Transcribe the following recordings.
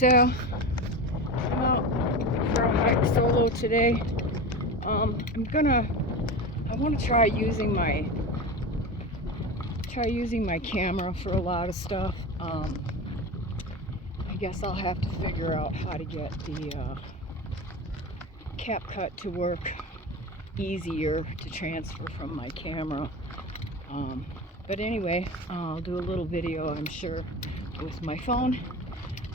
So, I'm out for a hike solo today. I want to try using my camera for a lot of stuff. I guess I'll have to figure out how to get the CapCut to work easier to transfer from my camera. But anyway, I'll do a little video, I'm sure, with my phone.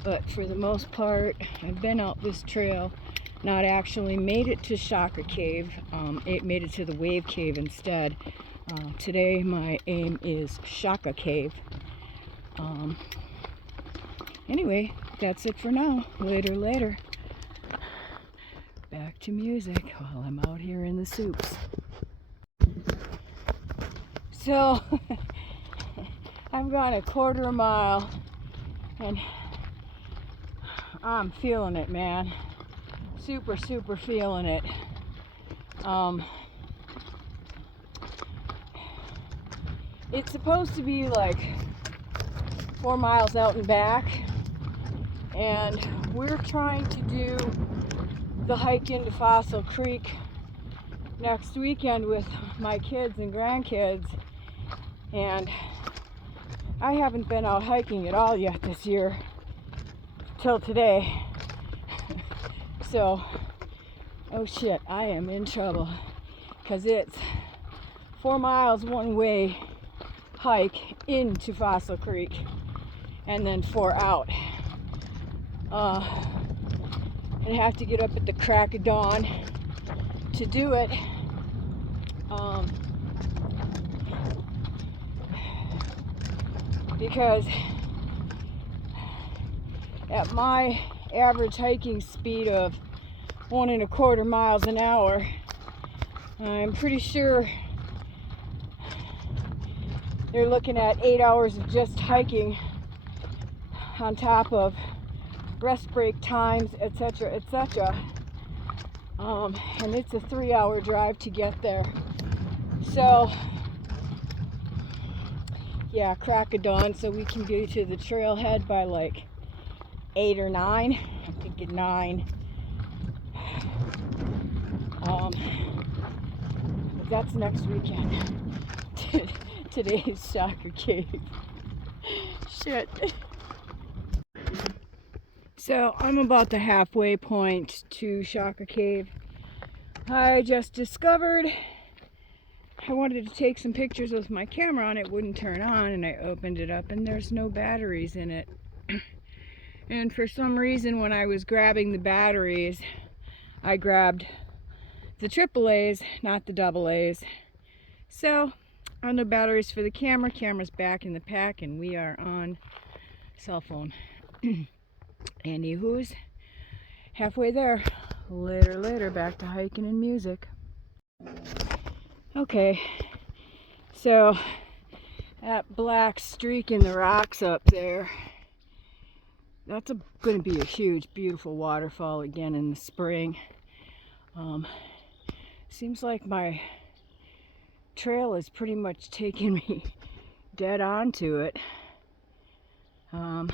But for the most part, I've been out this trail, not actually made it to Shaka Cave. It made it to the Wave Cave instead. Today my aim is Shaka Cave. Anyway, that's it for now. Later. Back to music while I'm out here in the soups. So, I've gone a quarter mile and I'm feeling it, man. Super feeling it. It's supposed to be like 4 miles out and back, and we're trying to do the hike into Fossil Creek next weekend with my kids and grandkids, and I haven't been out hiking at all yet this year till today. So, oh shit, I am in trouble, because it's 4 miles one way hike into Fossil Creek and then 4 out. I have to get up at the crack of dawn to do it. Because at my average hiking speed of 1 1/4 miles an hour, I'm pretty sure they're looking at 8 hours of just hiking on top of rest break times, etc. And it's a 3-hour drive to get there. So yeah, crack of dawn, so we can get to the trailhead by like 8 or 9. I'm thinking 9. But that's next weekend. Today's Shaka Cave. Shit. So I'm about the halfway point to Shaka Cave. I just discovered I wanted to take some pictures with my camera and it wouldn't turn on, and I opened it up and there's no batteries in it. And for some reason when I was grabbing the batteries, I grabbed the AAAs, not the AA's. So, on the batteries for the camera, camera's back in the pack, and we are on cell phone. Anywho's, halfway there. Later, back to hiking and music. Okay, so that black streak in the rocks up there, that's going to be a huge, beautiful waterfall again in the spring. Seems like my trail is pretty much taking me dead on to it. I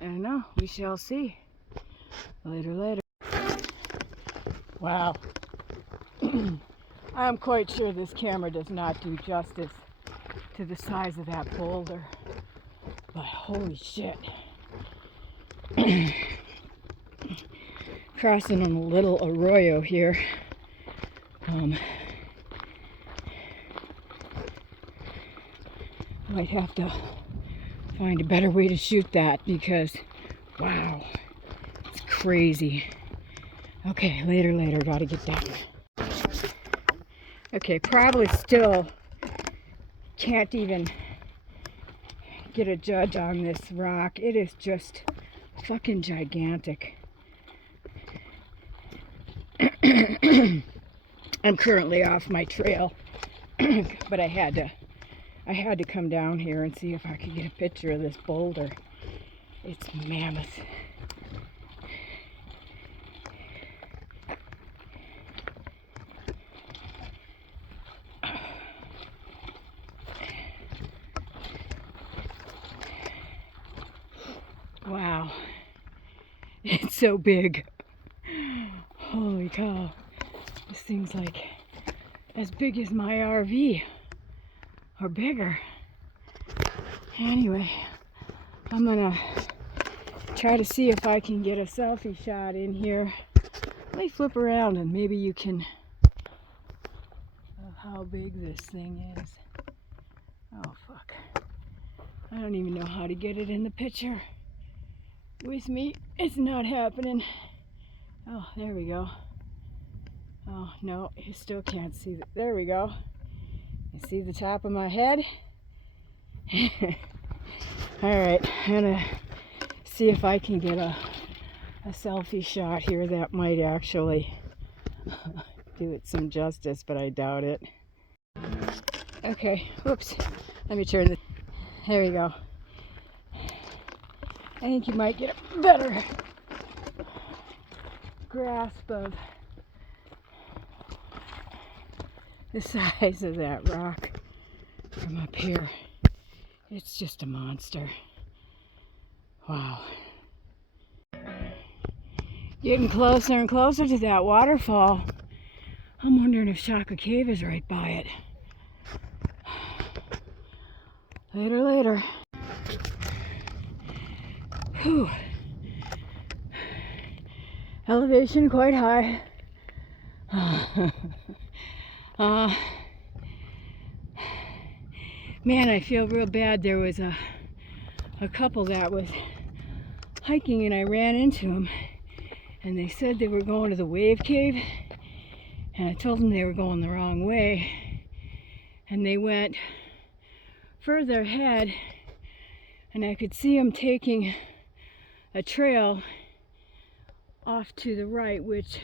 don't know, we shall see. Later. Wow. I'm quite sure this camera does not do justice to the size of that boulder. But holy shit. Crossing on a little arroyo here. Might have to find a better way to shoot that because, wow, it's crazy. Okay, later, gotta get down. Okay, probably still can't even get a judge on this rock. It is just fucking gigantic. I'm currently off my trail, but I had to come down here and see if I could get a picture of this boulder. It's mammoth. Wow. It's so big. Holy cow. This thing's like as big as my RV or bigger. Anyway, I'm gonna try to see if I can get a selfie shot in here. Let me flip around and maybe you can of how big this thing is. Oh fuck. I don't even know how to get it in the picture. With me, it's not happening. Oh, there we go. Oh no, you still can't see that. There we go. You see the top of my head? Alright, I'm gonna see if I can get a selfie shot here that might actually do it some justice, but I doubt it. Okay, whoops. Let me turn this. There we go. I think you might get a better grasp of the size of that rock from up here. It's just a monster. Wow. Getting closer and closer to that waterfall. I'm wondering if Shaka Cave is right by it. Later. Whew. Elevation quite high. Man, I feel real bad. There was a couple that was hiking and I ran into them and they said they were going to the wave cave and I told them they were going the wrong way and they went further ahead and I could see them taking a trail off to the right, which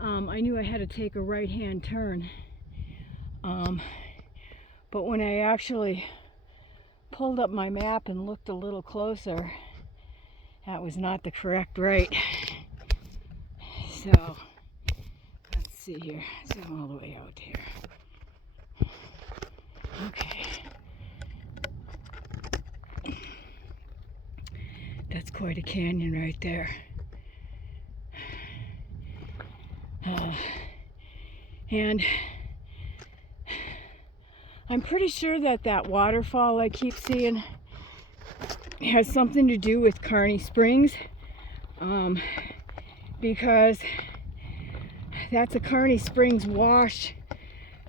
I knew I had to take a right-hand turn. But when I actually pulled up my map and looked a little closer, that was not the correct right. So, let's see here. Zoom all the way out here. Okay. That's quite a canyon right there. And I'm pretty sure that that waterfall I keep seeing has something to do with Carney Springs, because that's a Carney Springs wash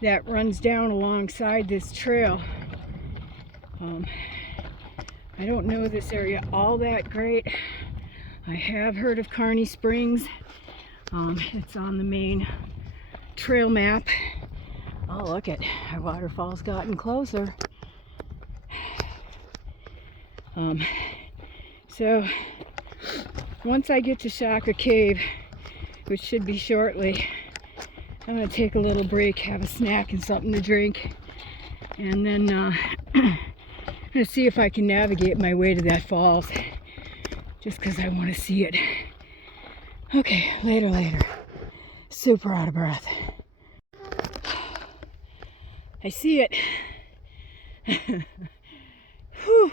that runs down alongside this trail. I don't know this area all that great. I have heard of Carney Springs. It's on the main trail map. Oh, look at our waterfall's gotten closer. So once I get to Shaka Cave, which should be shortly, I'm gonna take a little break, have a snack and something to drink, and then I'm gonna see if I can navigate my way to that falls, just because I want to see it. Okay, later. Super out of breath. I see it. Whew.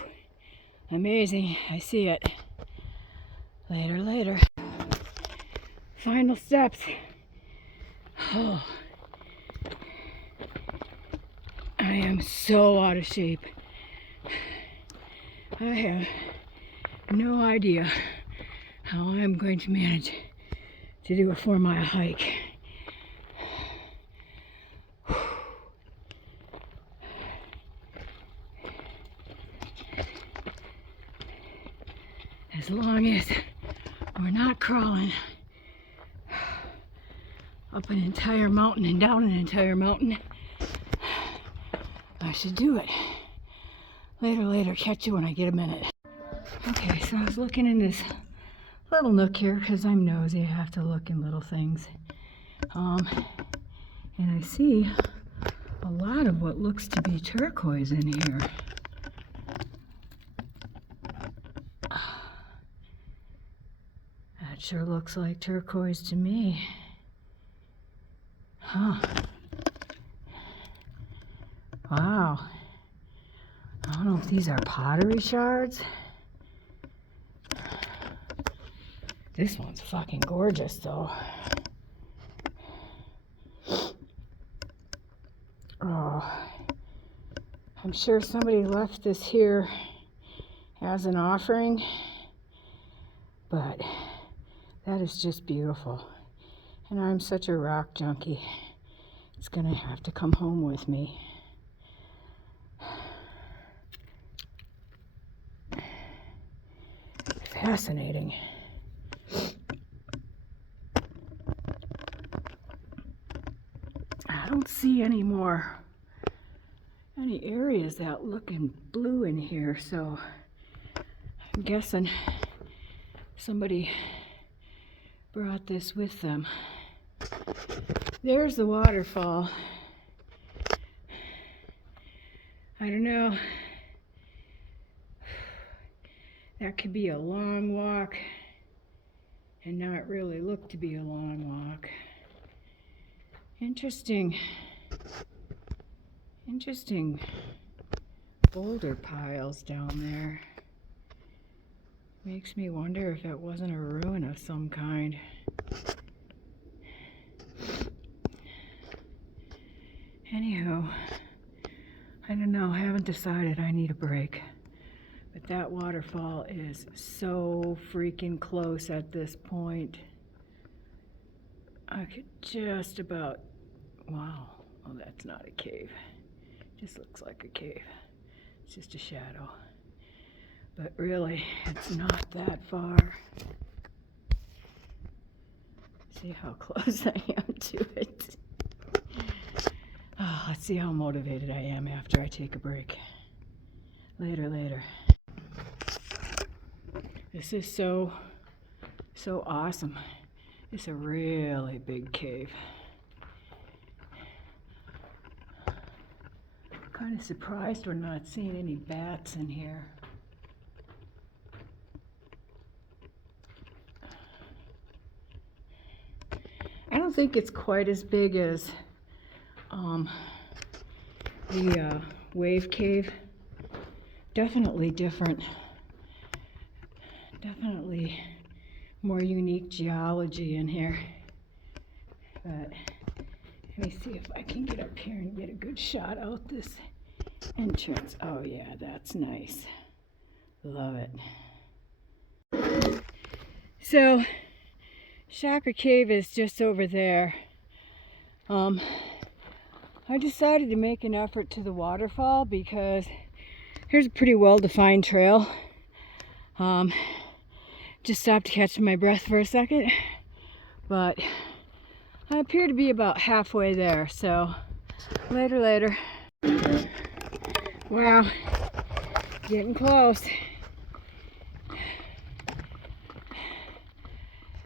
Amazing. I see it. Later. Final steps. Oh. I am so out of shape. I have no idea how I'm going to manage to do a 4-mile hike. As long as we're not crawling up an entire mountain and down an entire mountain, I should do it. Later, catch you when I get a minute. Okay, so I was looking in this little nook here because I'm nosy. I have to look in little things. And I see a lot of what looks to be turquoise in here. That sure looks like turquoise to me. Huh. Wow. I don't know if these are pottery shards. This one's fucking gorgeous though. Oh, I'm sure somebody left this here as an offering, but that is just beautiful. And I'm such a rock junkie. It's gonna have to come home with me. Fascinating. I don't see any areas that look in blue in here, so I'm guessing somebody brought this with them. There's the waterfall. I don't know. That could be a long walk and not really look to be a long walk. Interesting boulder piles down there. Makes me wonder if it wasn't a ruin of some kind. Anywho, I don't know, I haven't decided. I need a break. But that waterfall is so freaking close at this point. I could just about, wow, oh, that's not a cave. Just looks like a cave. It's just a shadow. But really, it's not that far. See how close I am to it. Oh, let's see how motivated I am after I take a break. Later. This is so awesome. It's a really big cave. Kind of surprised we're not seeing any bats in here. I don't think it's quite as big as the wave cave. Definitely different. Definitely more unique geology in here. But let me see if I can get up here and get a good shot out this entrance. Oh yeah, that's nice. Love it. So Shaka Cave is just over there. I decided to make an effort to the waterfall because here's a pretty well-defined trail. Just stopped to catch my breath for a second, but I appear to be about halfway there, so later. Wow, getting close.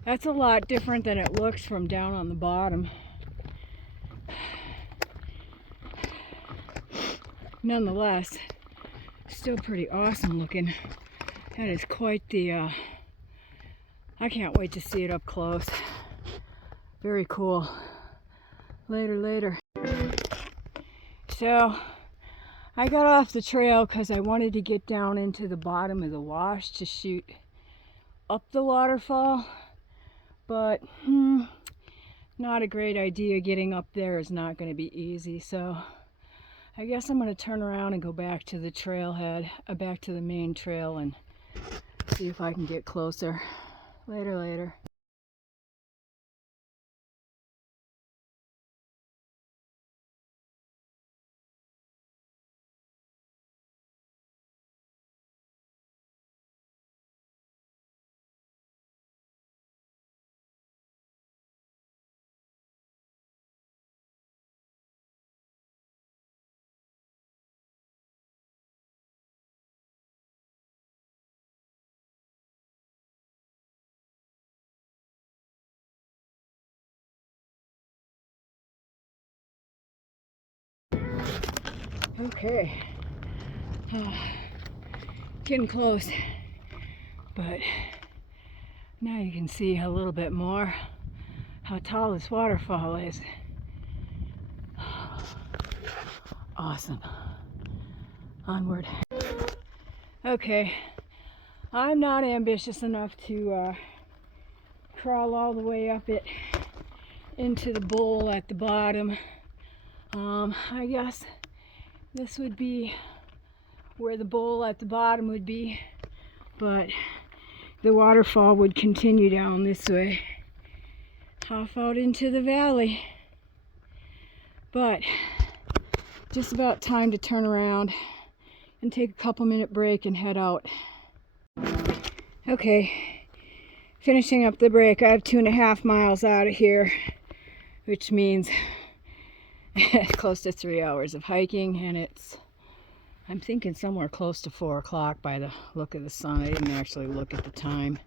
That's a lot different than it looks from down on the bottom. Nonetheless, still pretty awesome looking. That is quite the, I can't wait to see it up close. Very cool. Later. So, I got off the trail because I wanted to get down into the bottom of the wash to shoot up the waterfall. But, not a great idea. Getting up there is not going to be easy, so I guess I'm going to turn around and go back to the trailhead, back to the main trail, and see if I can get closer. Later. Okay. Getting close. But now you can see a little bit more how tall this waterfall is. Awesome. Onward. Okay. I'm not ambitious enough to crawl all the way up it into the bowl at the bottom. I guess this would be where the bowl at the bottom would be, but the waterfall would continue down this way, off out into the valley. But just about time to turn around and take a couple minute break and head out. Okay, finishing up the break. I have 2.5 miles out of here, which means close to 3 hours of hiking, and I'm thinking somewhere close to 4 o'clock by the look of the sun. I didn't actually look at the time,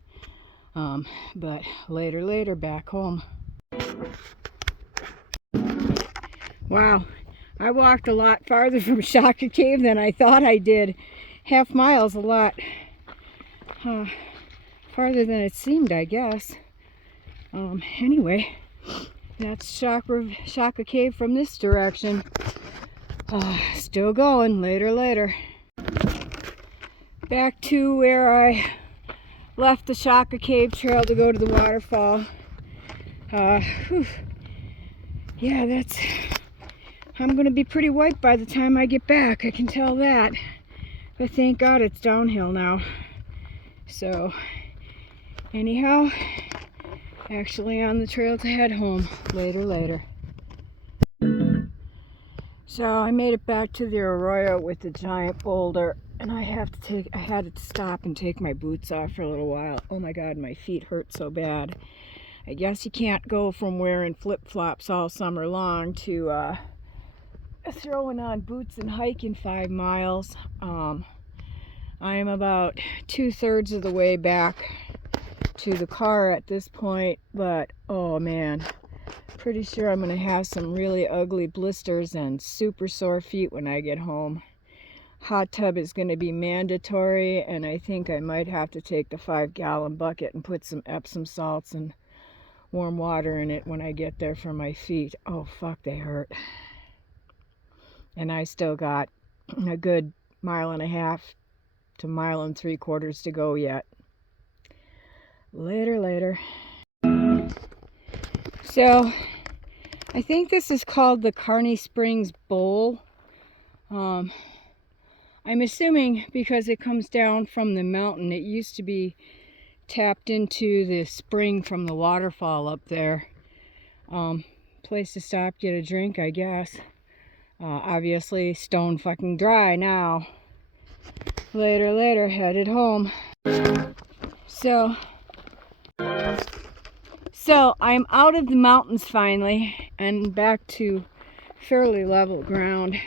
but later back home. Wow, I walked a lot farther from Shaka Cave than I thought I did. Half mile's a lot farther than it seemed, I guess. Anyway, that's Shaka Cave from this direction. Still going, later. Back to where I left the Shaka Cave trail to go to the waterfall. Yeah, I'm gonna be pretty wiped by the time I get back, I can tell that. But thank God it's downhill now. So, anyhow, actually on the trail to head home later. So I made it back to the arroyo with the giant boulder, and I had to stop and take my boots off for a little while. Oh my God, my feet hurt so bad. I guess you can't go from wearing flip-flops all summer long to throwing on boots and hiking 5 miles. I am about 2/3 of the way back to the car at this point, but oh man, pretty sure I'm gonna have some really ugly blisters and super sore feet when I get home. Hot tub is gonna be mandatory, and I think I might have to take the 5-gallon bucket and put some Epsom salts and warm water in it when I get there for my feet. Oh fuck, they hurt. And I still got a good 1.5 to 1.75 miles to go yet. Later. So I think this is called the Carney Springs Bowl. I'm assuming because it comes down from the mountain. It used to be tapped into the spring from the waterfall up there. Place to stop, get a drink, I guess. Obviously stone fucking dry now. Later, headed home. So I'm out of the mountains finally and back to fairly level ground.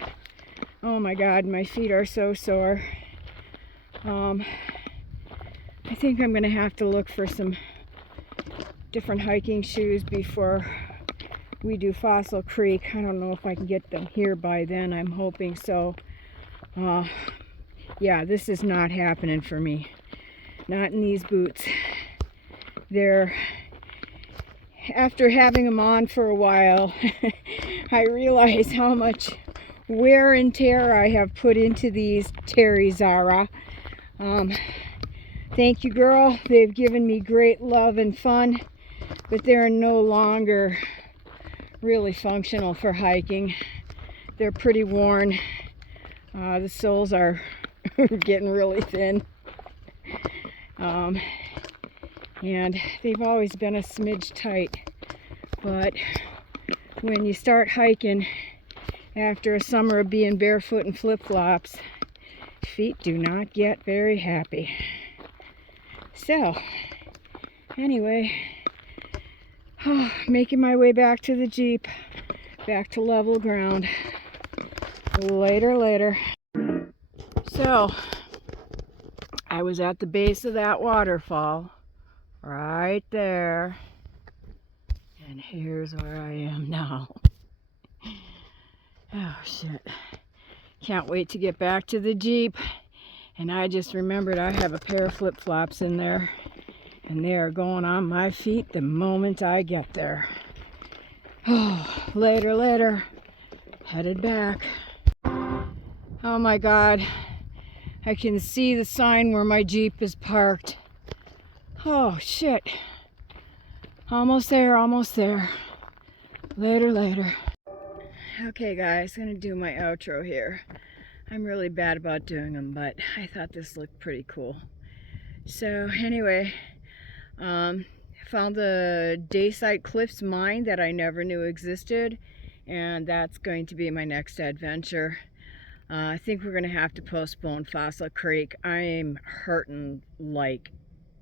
Oh my God, my feet are so sore. I think I'm gonna have to look for some different hiking shoes before we do Fossil Creek. I don't know if I can get them here by then. I'm hoping so. Yeah, this is not happening for me. Not in these boots. After having them on for a while, I realize how much wear and tear I have put into these Terry Zara. Thank you, girl. They've given me great love and fun, but they're no longer really functional for hiking. They're pretty worn. The soles are getting really thin. And they've always been a smidge tight. But when you start hiking after a summer of being barefoot and flip-flops, feet do not get very happy. So, anyway, making my way back to the Jeep, back to level ground. Later. So, I was at the base of that waterfall, right there, and here's where I am now. Oh shit, can't wait to get back to the Jeep. And I just remembered I have a pair of flip-flops in there, and they are going on my feet the moment I get there. Oh, later, headed back. Oh my God, I can see the sign where my Jeep is parked. Oh shit, Almost there, almost there. Later, later. Okay guys, gonna do my outro here. I'm really bad about doing them, but I thought this looked pretty cool. So anyway, found the Dayside Cliffs mine that I never knew existed, and that's going to be my next adventure. I think we're gonna have to postpone Fossil Creek. I am hurting like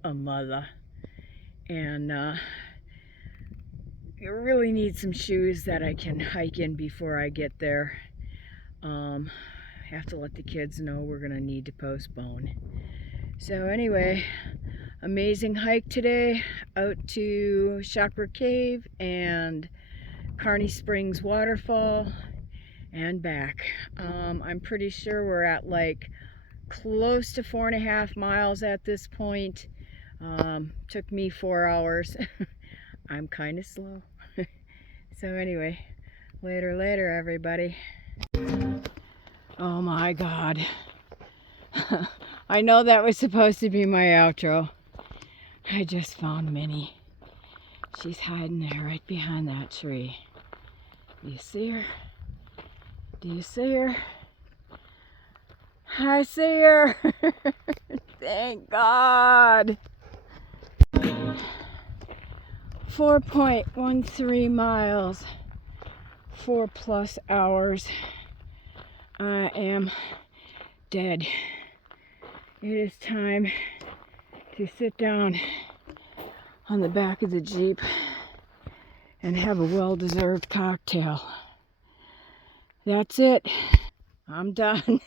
a mother, and I really need some shoes that I can hike in before I get there. Have to let the kids know we're gonna need to postpone. So anyway, amazing hike today out to Shaka Cave and Carney Springs waterfall and back. I'm pretty sure we're at like close to 4.5 miles at this point. Took me 4 hours. I'm kind of slow. So anyway, later everybody. Oh my God. I know that was supposed to be my outro. I just found Minnie. She's hiding there right behind that tree. Do you see her? Do you see her? I see her. Thank God. 4.13 miles, 4+ hours. I am dead. It is time to sit down on the back of the Jeep and have a well-deserved cocktail. That's it. I'm done.